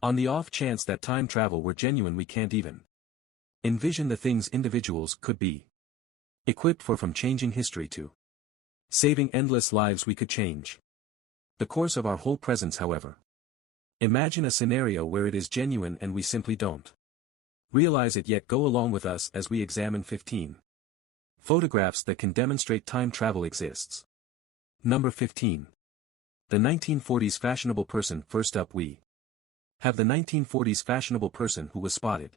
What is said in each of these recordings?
On the off chance that time travel were genuine, we can't even envision the things individuals could be equipped for, from changing history to saving endless lives we could change the course of our whole presence. However, imagine a scenario where it is genuine and we simply don't realize it yet. Go along with us as we examine 15 photographs that can demonstrate time travel exists. Number 15. The 1940s fashionable person. First up, we have the 1940s fashionable person who was spotted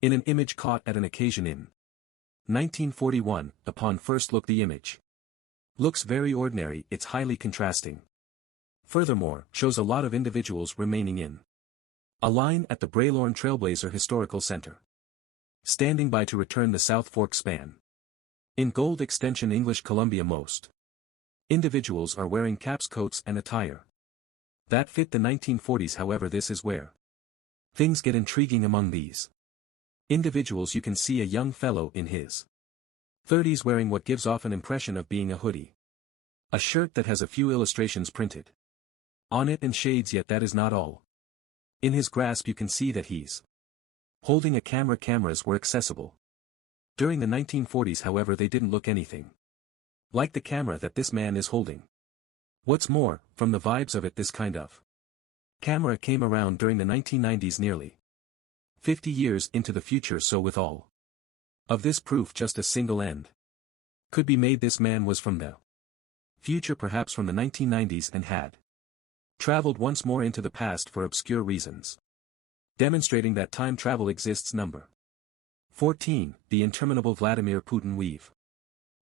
in an image caught at an occasion in 1941. Upon first look, the image looks very ordinary. It's highly contrasting. Furthermore, shows a lot of individuals remaining in a line at the Braylorne Trailblazer Historical Center, standing by to return the South Fork span. In gold extension English Columbia, most individuals are wearing caps, coats and attire that fit the 1940s. However, this is where things get intriguing. Among these individuals you can see a young fellow in his 30s wearing what gives off an impression of being a hoodie, a shirt that has a few illustrations printed on it and shades, yet that is not all. In his grasp you can see that he's holding a camera. Cameras were accessible during the 1940s, however they didn't look anything like the camera that this man is holding. What's more, from the vibes of it, this kind of camera came around during the 1990s, nearly 50 years into the future. So with all of this proof, just a single end could be made. This man was from the future, perhaps from the 1990s, and had traveled once more into the past for obscure reasons, demonstrating that time travel exists. Number 14. The interminable Vladimir Putin. We've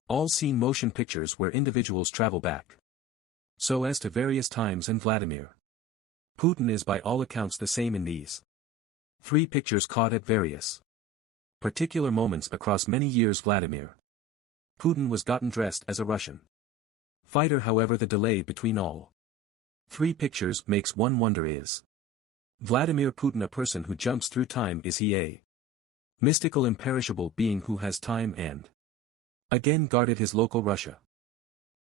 all seen motion pictures where individuals travel back so as to various times, and Vladimir Putin is by all accounts the same in these 3 pictures caught at various particular moments across many years. Vladimir Putin was gotten dressed as a Russian fighter. However, the delay between all 3 pictures makes one wonder, is Vladimir Putin a person who jumps through time? Is he a mystical imperishable being who has time and again guarded his local Russia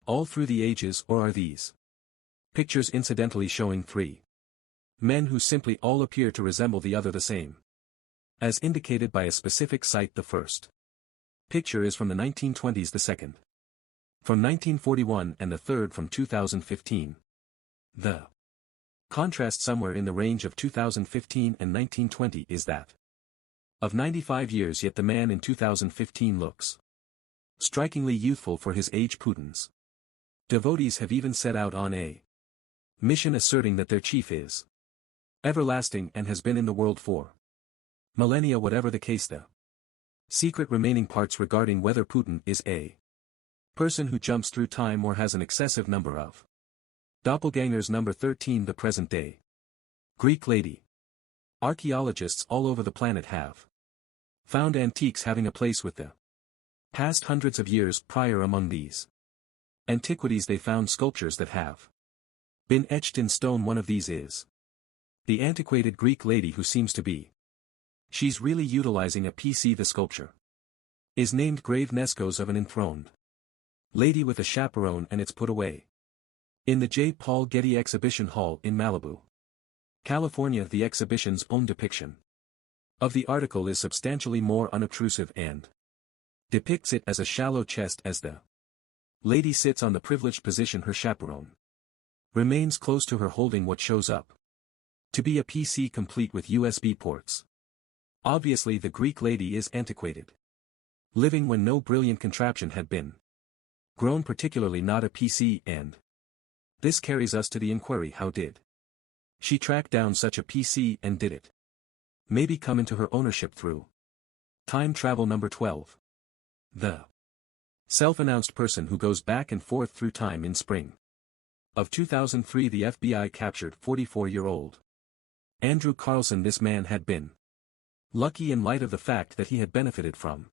all through the ages? Or are these pictures incidentally showing 3 men who simply all appear to resemble the other, the same as indicated by a specific site? The first picture is from the 1920s, the second from 1941, and the third from 2015. The contrast somewhere in the range of 2015 and 1920 is that of 95 years, yet the man in 2015 looks strikingly youthful for his age. Putin's devotees have even set out on a mission, asserting that their chief is everlasting and has been in the world for millennia. Whatever the case, the secret remaining parts regarding whether Putin is a person who jumps through time or has an excessive number of doppelgangers. Number 13. The present-day Greek lady. Archaeologists all over the planet have found antiques having a place with the past hundreds of years prior. Among these antiquities they found sculptures that have been etched in stone. One of these is the antiquated Greek lady who seems to be she's really utilizing a PC. The sculpture is named Grave Nescos of an enthroned lady with a chaperone, and it's put away in the J. Paul Getty Exhibition Hall in Malibu, California. The exhibition's own depiction of the article is substantially more unobtrusive and depicts it as a shallow chest. As the lady sits on the privileged position, her chaperone remains close to her, holding what shows up to be a PC complete with USB ports. Obviously the Greek lady is antiquated, living when no brilliant contraption had been grown, particularly not a PC, and this carries us to the inquiry: how did she track down such a PC, and did it maybe come into her ownership through time travel? Number 12. The self-announced person who goes back and forth through time. In spring of 2003, the FBI captured 44-year-old Andrew Carlson. This man had been lucky in light of the fact that he had benefited from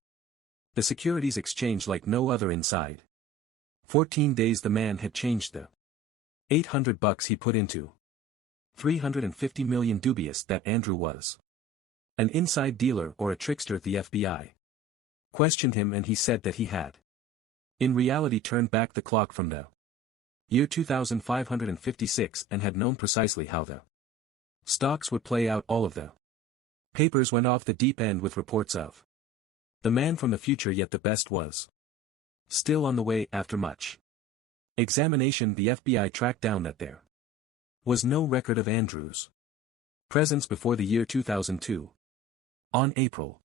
the securities exchange like no other. Inside 14 days the man had changed the $800 he put into $350 million. Dubious that Andrew was an inside dealer or a trickster. The FBI questioned him and he said that he had in reality turned back the clock from the year 2556 and had known precisely how the Stocks would play out all of the papers went off the deep end with reports of the man from the future, yet the best was still on the way. After much examination, the FBI tracked down that there was no record of Andrew's presence before the year 2002. On April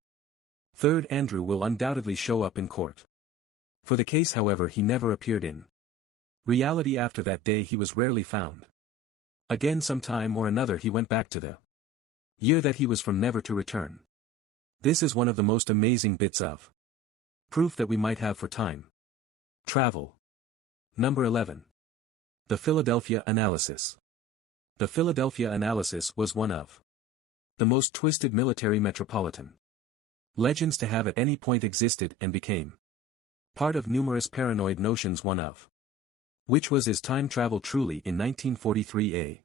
3rd, Andrew will undoubtedly show up in court. For the case, however, he never appeared in reality. After that day he was rarely found again. Sometime or another he went back to the year that he was from, never to return. This is one of the most amazing bits of proof that we might have for time travel. Number 11. The Philadelphia Analysis. The Philadelphia Analysis was one of the most twisted military metropolitan legends to have at any point existed, and became part of numerous paranoid notions, one of which was, is time travel truly? In 1943, a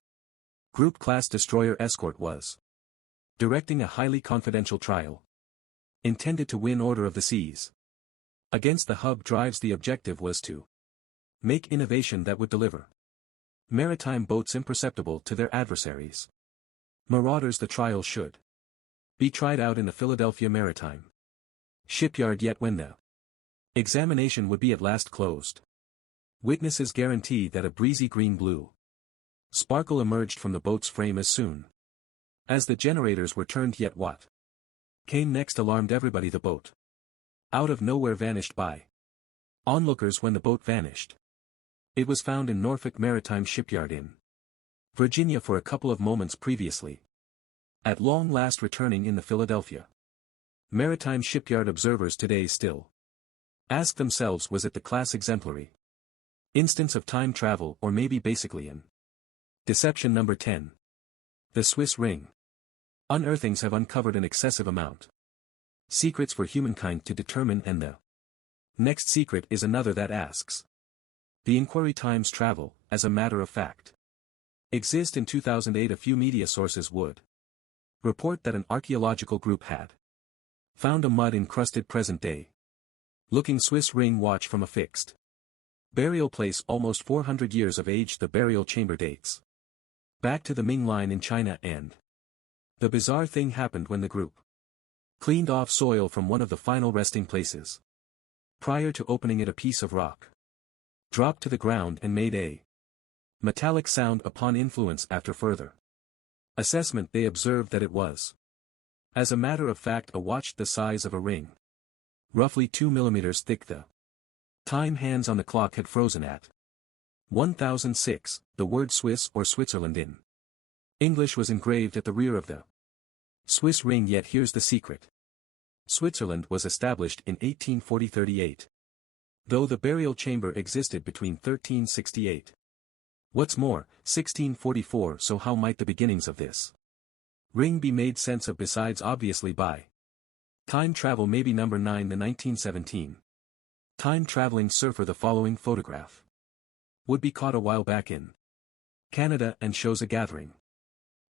group class destroyer escort was directing a highly confidential trial intended to win Order of the Seas against the hub drives. The objective was to make innovation that would deliver maritime boats imperceptible to their adversaries. Marauders. The trial should be tried out in the Philadelphia Maritime Shipyard, yet when the examination would be at last closed, witnesses guaranteed that a breezy green-blue sparkle emerged from the boat's frame as soon as the generators were turned. Yet what came next alarmed everybody. The boat out of nowhere vanished by onlookers. When the boat vanished, it was found in Norfolk Maritime Shipyard in Virginia for a couple of moments previously, at long last returning in the Philadelphia Maritime Shipyard. Observers today still ask themselves, was it the class exemplary instance of time travel, or maybe basically an deception? Number 10. The Swiss ring. Unearthings have uncovered an excessive amount secrets for humankind to determine, and the next secret is another that asks the inquiry. Times travel, as a matter of fact, exist. In 2008 a few media sources would report that an archaeological group had found a mud-encrusted present-day looking Swiss ring watch from a fixed burial place almost 400 years of age. The burial chamber dates back to the Ming Line in China, and the bizarre thing happened when the group cleaned off soil from one of the final resting places. Prior to opening it, a piece of rock dropped to the ground and made a metallic sound. Upon influence, after further assessment, they observed that it was, as a matter of fact, a watch the size of a ring, roughly 2 millimeters thick. The time hands on the clock had frozen at 1006. The word Swiss or Switzerland in English was engraved at the rear of the Swiss ring. Yet here's the secret. Switzerland was established in 1840-38. Though the burial chamber existed between 1368. What's more, 1644. So how might the beginnings of this ring be made sense of, besides obviously by time travel? Maybe. Number 9. The 1917 time-traveling surfer. The following photograph would be caught a while back in Canada and shows a gathering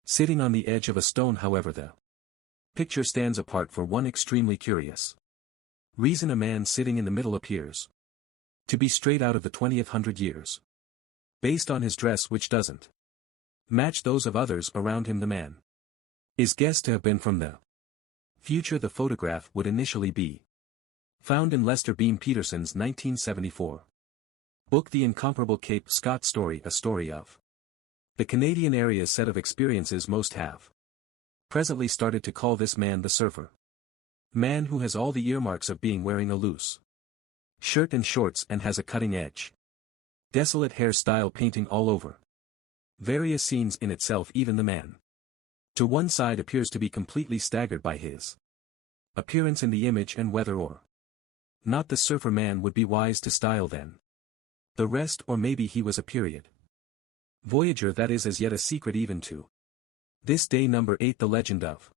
sitting on the edge of a stone. However, the picture stands apart for one extremely curious reason. A man sitting in the middle appears to be straight out of the 20th hundred years, based on his dress, which doesn't match those of others around him. The man is guessed to have been from the future. The photograph would initially be found in Lester Beam Peterson's 1974 book The Incomparable Cape Scott Story, a story of the Canadian area's set of experiences. Most have presently started to call this man the surfer man, who has all the earmarks of being wearing a loose shirt and shorts and has a cutting-edge, desolate hairstyle painting all over various scenes in itself. Even the man to one side appears to be completely staggered by his appearance in the image, and whether or not the surfer man would be wise to style then the rest, or maybe he was a period voyager. That is as yet a secret even to this day. Number 8. The legend of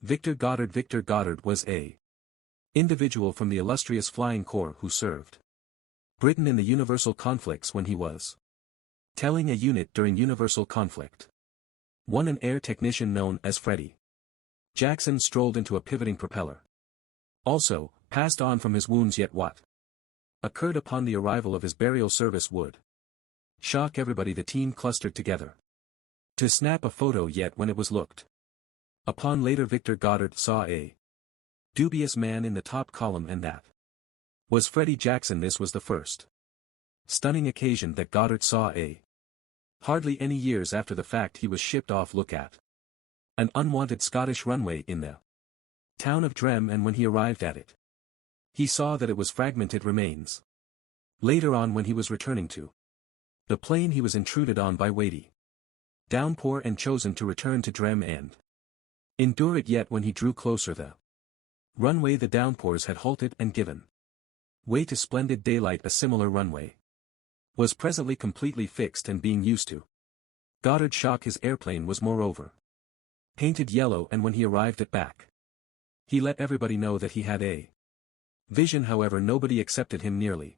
Victor Goddard. Victor Goddard was a individual from the illustrious Flying Corps who served Britain in the Universal conflicts. When he was telling a unit during Universal conflict 1, an air technician known as Freddie Jackson strolled into a pivoting propeller. Also, passed on from his wounds. Yet what occurred upon the arrival of his burial service would shock everybody. The team clustered together to snap a photo yet when it was looked upon later. Victor Goddard saw a dubious man in the top column, and that was Freddie Jackson. This was the first stunning occasion that Goddard saw a hardly any years after the fact he was shipped off look at an unwanted Scottish runway in the town of Drem, and when he arrived at it, he saw that it was fragmented remains. Later on, when he was returning to the plane, he was intruded on by weighty downpour and chosen to return to Drem and endure it. Yet when he drew closer the runway, the downpours had halted and given way to splendid daylight. A similar runway was presently completely fixed and being used to Goddard's shock. His airplane was moreover painted yellow, and when he arrived at back, he let everybody know that he had a vision. However, nobody accepted him. Nearly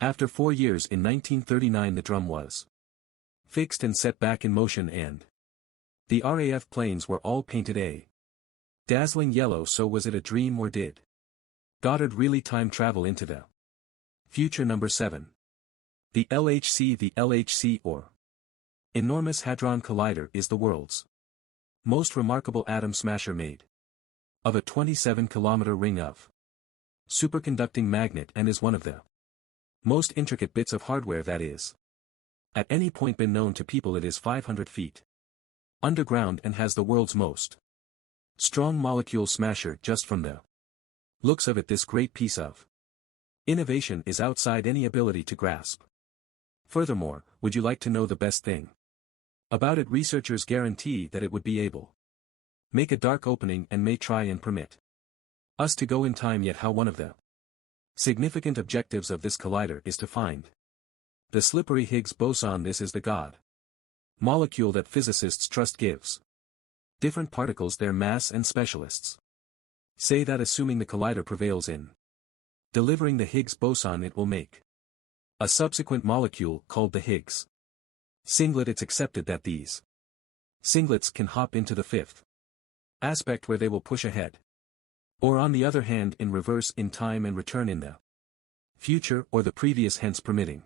after 4 years, in 1939, the drum was fixed and set back in motion, and the RAF planes were all painted a dazzling yellow. So was it a dream, or did Goddard really time travel into the future? Number 7. The LHC. The LHC, or Enormous Hadron Collider, is the world's most remarkable atom smasher, made of a 27-kilometer ring of superconducting magnet, and is one of the most intricate bits of hardware that is at any point been known to people. It is 500 feet underground and has the world's most strong molecule smasher. Just from the looks of it, this great piece of innovation is outside any ability to grasp. Furthermore, would you like to know the best thing about it? Researchers guarantee that it would be able make a dark opening and may try and permit us to go in time. Yet how one of the significant objectives of this collider is to find the slippery Higgs boson. This is the god molecule that physicists trust gives different particles their mass, and specialists say that assuming the collider prevails in delivering the Higgs boson, it will make a subsequent molecule called the Higgs singlet. It's accepted that these singlets can hop into the fifth aspect, where they will push ahead, or on the other hand in reverse, in time and return in the future or the previous, hence permitting